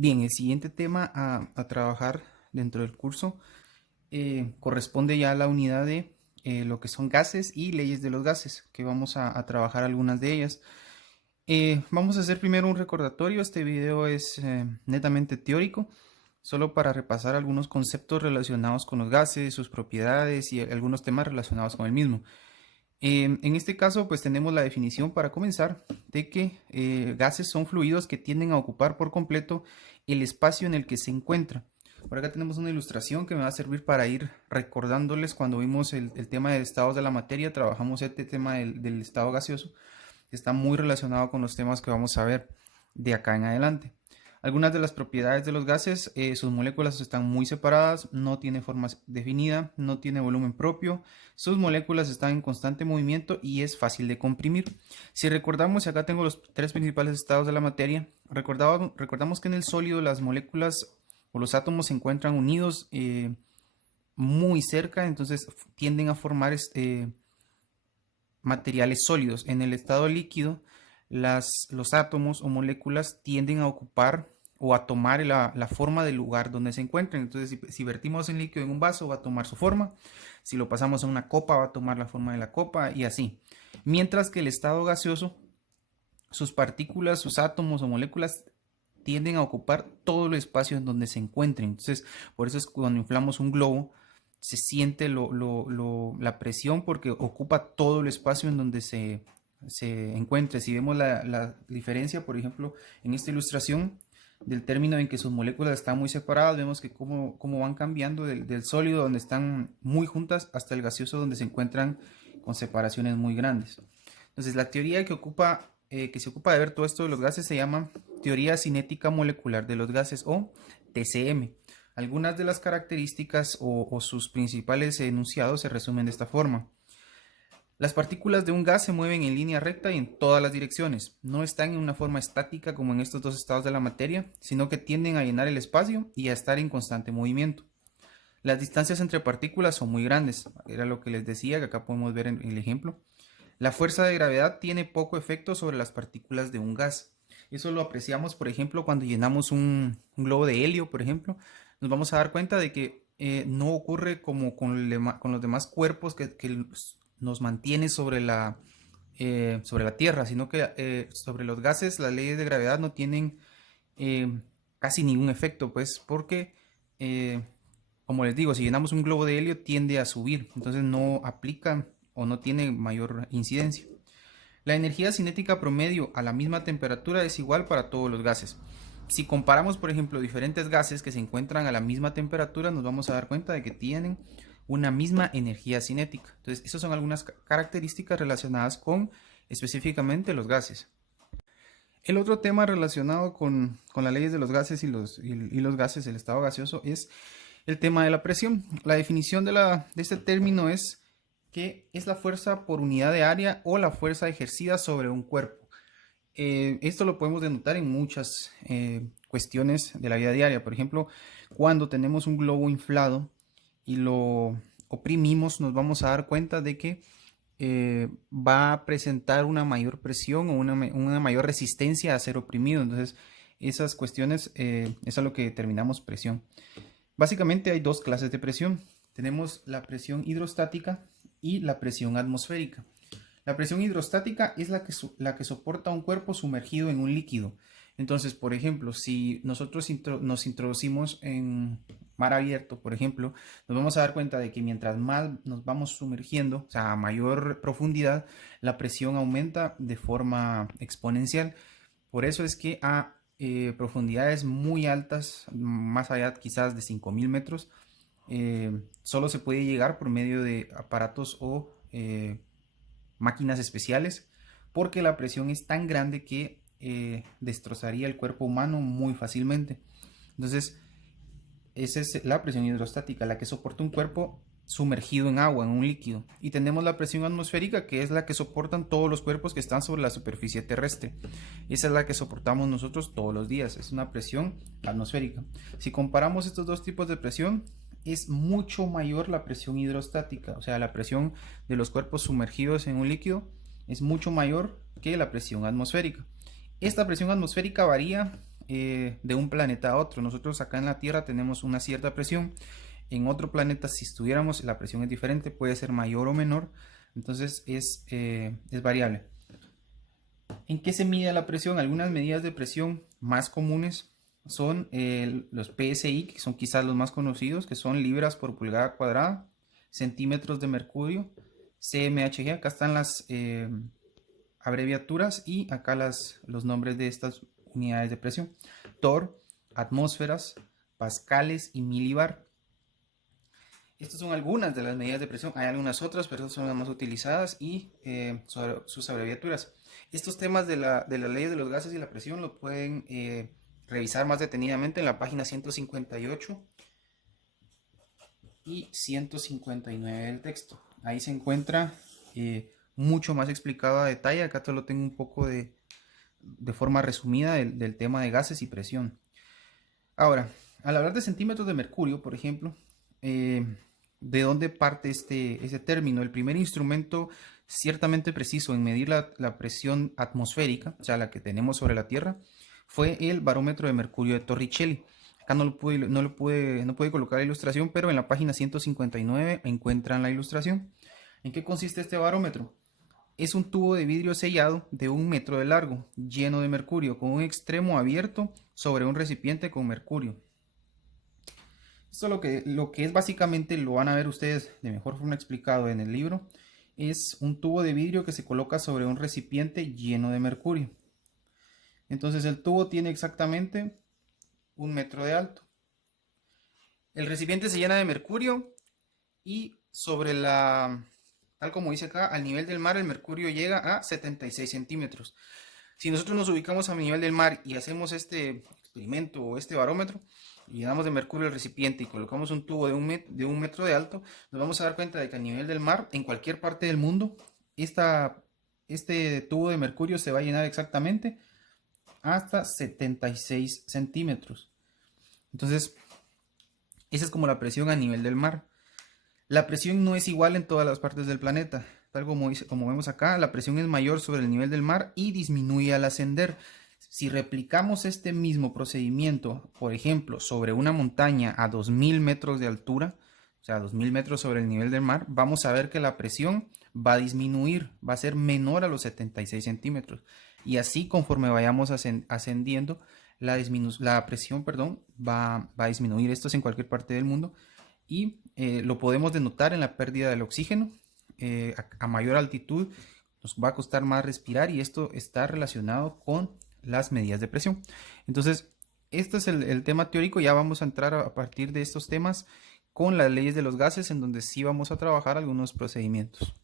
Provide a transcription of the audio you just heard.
Bien, el siguiente tema a trabajar dentro del curso corresponde ya a la unidad de lo que son gases y leyes de los gases, que vamos a trabajar algunas de ellas. Vamos a hacer primero un recordatorio. Este video es netamente teórico, solo para repasar algunos conceptos relacionados con los gases, sus propiedades y algunos temas relacionados con el mismo. En este caso, pues tenemos la definición para comenzar de que gases son fluidos que tienden a ocupar por completo el espacio en el que se encuentra. Por acá tenemos una ilustración que me va a servir para ir recordándoles cuando vimos el tema de estados de la materia, trabajamos este tema del estado gaseoso, que está muy relacionado con los temas que vamos a ver de acá en adelante. Algunas de las propiedades de los gases, sus moléculas están muy separadas, no tiene forma definida, no tiene volumen propio, sus moléculas están en constante movimiento y es fácil de comprimir. Si recordamos, acá tengo los tres principales estados de la materia, recordamos que en el sólido las moléculas o los átomos se encuentran unidos muy cerca, entonces tienden a formar materiales sólidos. En el estado líquido, los átomos o moléculas tienden a ocupar o a tomar la forma del lugar donde se encuentran. Entonces, si vertimos el líquido en un vaso, va a tomar su forma. Si lo pasamos a una copa, va a tomar la forma de la copa y así. Mientras que el estado gaseoso, sus partículas, sus átomos o moléculas tienden a ocupar todo el espacio en donde se encuentren. Entonces, por eso es cuando inflamos un globo, se siente la presión porque ocupa todo el espacio en donde se encuentre. Si vemos la diferencia, por ejemplo, en esta ilustración del término en que sus moléculas están muy separadas, vemos que cómo van cambiando del sólido donde están muy juntas hasta el gaseoso donde se encuentran con separaciones muy grandes. Entonces, la teoría que se ocupa de ver todo esto de los gases se llama teoría cinética molecular de los gases o TCM. Algunas de las características o sus principales enunciados se resumen de esta forma. Las partículas de un gas se mueven en línea recta y en todas las direcciones. No están en una forma estática como en estos dos estados de la materia, sino que tienden a llenar el espacio y a estar en constante movimiento. Las distancias entre partículas son muy grandes. Era lo que les decía, que acá podemos ver en el ejemplo. La fuerza de gravedad tiene poco efecto sobre las partículas de un gas. Eso lo apreciamos, por ejemplo, cuando llenamos un globo de helio, por ejemplo. Nos vamos a dar cuenta de que no ocurre como con los demás cuerpos que nos mantiene sobre la Tierra, sino que sobre los gases las leyes de gravedad no tienen casi ningún efecto, pues porque, como les digo, si llenamos un globo de helio tiende a subir, entonces no aplica o no tiene mayor incidencia. La energía cinética promedio a la misma temperatura es igual para todos los gases. Si comparamos, por ejemplo, diferentes gases que se encuentran a la misma temperatura, nos vamos a dar cuenta de que tienen una misma energía cinética. Entonces, esas son algunas características relacionadas con específicamente los gases. El otro tema relacionado con las leyes de los gases y los gases, el estado gaseoso, es el tema de la presión. La definición de este término es que es la fuerza por unidad de área o la fuerza ejercida sobre un cuerpo. Esto lo podemos denotar en muchas cuestiones de la vida diaria. Por ejemplo, cuando tenemos un globo inflado y lo oprimimos, nos vamos a dar cuenta de que va a presentar una mayor presión o una mayor resistencia a ser oprimido. Entonces, esas cuestiones es a lo que determinamos presión. Básicamente hay dos clases de presión. Tenemos la presión hidrostática y la presión atmosférica. La presión hidrostática es la que soporta un cuerpo sumergido en un líquido. Entonces, por ejemplo, si nosotros nos introducimos en mar abierto, por ejemplo, nos vamos a dar cuenta de que mientras más nos vamos sumergiendo, o sea, a mayor profundidad, la presión aumenta de forma exponencial. Por eso es que a profundidades muy altas, más allá quizás de 5000 metros, solo se puede llegar por medio de aparatos o máquinas especiales, porque la presión es tan grande que destrozaría el cuerpo humano muy fácilmente. Entonces, esa es la presión hidrostática, la que soporta un cuerpo sumergido en agua, en un líquido. Y tenemos la presión atmosférica, que es la que soportan todos los cuerpos que están sobre la superficie terrestre. Esa es la que soportamos nosotros todos los días, es una presión atmosférica. Si comparamos estos dos tipos de presión, es mucho mayor la presión hidrostática, o sea, la presión de los cuerpos sumergidos en un líquido es mucho mayor que la presión atmosférica. Esta presión atmosférica varía de un planeta a otro. Nosotros acá en la Tierra tenemos una cierta presión. En otro planeta, si estuviéramos, la presión es diferente, puede ser mayor o menor. Entonces es variable. ¿En qué se mide la presión? Algunas medidas de presión más comunes son los PSI, que son quizás los más conocidos, que son libras por pulgada cuadrada, centímetros de mercurio, CMHG, acá están las abreviaturas y acá los nombres de estas unidades de presión. Torr, atmósferas, pascales y milibar. Estas son algunas de las medidas de presión, hay algunas otras, pero estas son las más utilizadas y sus abreviaturas. Estos temas de las leyes de los gases y la presión lo pueden revisar más detenidamente en la página 158 y 159 del texto. Ahí se encuentra mucho más explicado a detalle. Acá te lo tengo un poco de forma resumida del tema de gases y presión. Ahora, al hablar de centímetros de mercurio, por ejemplo, ¿de dónde parte ese término? El primer instrumento ciertamente preciso en medir la presión atmosférica, o sea, la que tenemos sobre la Tierra, fue el barómetro de mercurio de Torricelli. Acá no pude colocar la ilustración, pero en la página 159 encuentran la ilustración. ¿En qué consiste este barómetro? Es un tubo de vidrio sellado de 1 metro de largo, lleno de mercurio, con un extremo abierto sobre un recipiente con mercurio. Esto lo que es básicamente, lo van a ver ustedes de mejor forma explicado en el libro, es un tubo de vidrio que se coloca sobre un recipiente lleno de mercurio. Entonces el tubo tiene exactamente 1 metro de alto. El recipiente se llena de mercurio y tal como dice acá, al nivel del mar el mercurio llega a 76 centímetros. Si nosotros nos ubicamos a nivel del mar y hacemos este experimento o este barómetro, llenamos de mercurio el recipiente y colocamos un tubo de un metro de alto, nos vamos a dar cuenta de que a nivel del mar, en cualquier parte del mundo, este tubo de mercurio se va a llenar exactamente hasta 76 centímetros. Entonces, esa es como la presión a nivel del mar. La presión no es igual en todas las partes del planeta. Tal como vemos acá, la presión es mayor sobre el nivel del mar y disminuye al ascender. Si replicamos este mismo procedimiento, por ejemplo, sobre una montaña a 2000 metros de altura, o sea, 2000 metros sobre el nivel del mar, vamos a ver que la presión va a disminuir, va a ser menor a los 76 centímetros. Y así, conforme vayamos ascendiendo, la presión, va a disminuir. Esto es en cualquier parte del mundo. Y lo podemos denotar en la pérdida del oxígeno. A mayor altitud nos va a costar más respirar y esto está relacionado con las medidas de presión. Entonces, este es el tema teórico. Ya vamos a entrar a partir de estos temas con las leyes de los gases, en donde sí vamos a trabajar algunos procedimientos.